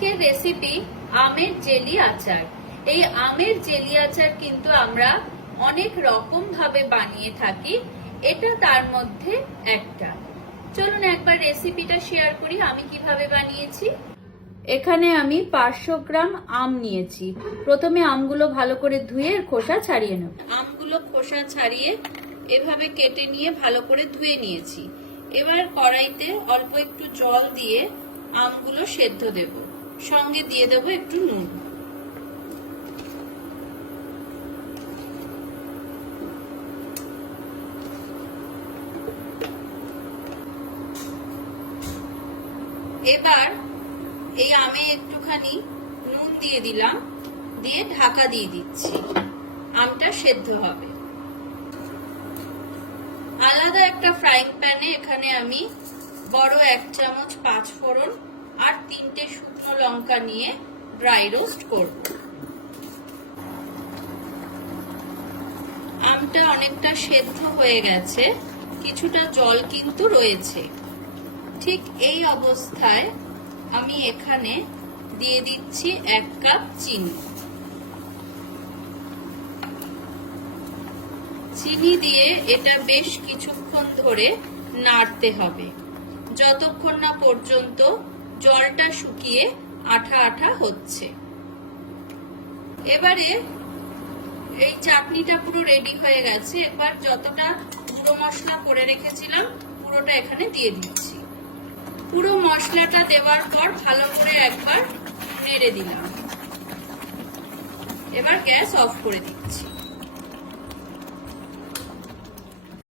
আজকের রেসিপি আমের জেলি আচার। এই আমের জেলি আচার কিন্তু আমরা অনেক রকম ভাবে বানিয়ে থাকি, এটা তার মধ্যে একটা। চলুন একবার রেসিপিটা শেয়ার করি আমি কিভাবে বানিয়েছি। এখানে আমি 500 গ্রাম আম নিয়েছি। প্রথমে আমগুলো ভালো করে ধুয়ে খোসা ছাড়িয়ে নেব। আমগুলো খোসা ছাড়িয়ে এভাবে কেটে নিয়ে ভালো করে ধুয়ে নিয়েছি। এবার কড়াইতে অল্প একটু জল দিয়ে আমগুলো সেদ্ধ দেব, সঙ্গে দিয়ে দেব একটু নুন। এবার এই আমে একটুখানি নুন দিয়ে দিলাম, দিয়ে ঢাকা দিয়ে দিচ্ছি, আমটা সেদ্ধ হবে। আলাদা একটা ফ্রাইং প্যানে এখানে আমি বড় 1 চামচ 5 ফোড়ন আর 3টে শুকনো লঙ্কা নিয়ে ড্রাই রোস্ট করব। আমটা অনেকটা সেদ্ধ হয়ে গেছে, কিছুটা জল কিন্তু রয়েছে। ঠিক এই অবস্থায় আমি এখানে দিয়ে দিচ্ছি 1 কাপ চিনি। চিনি দিয়ে এটা বেশ কিছুক্ষণ ধরে নাড়তে হবে, যতক্ষণ না পর্যন্ত জলটা শুকিয়ে আঠা আঠা হচ্ছে। এবারে এই চাটনিটা পুরো রেডি হয়ে গেছে। এবার যতটা গুঁড়ো মশলা করে রেখেছিলাম পুরোটা এখানে দিয়ে দিচ্ছি। পুরো মশলাটা দেওয়ার পর ভালো করে একবার নেড়ে দিলাম। এবার গ্যাস অফ করে দিচ্ছি।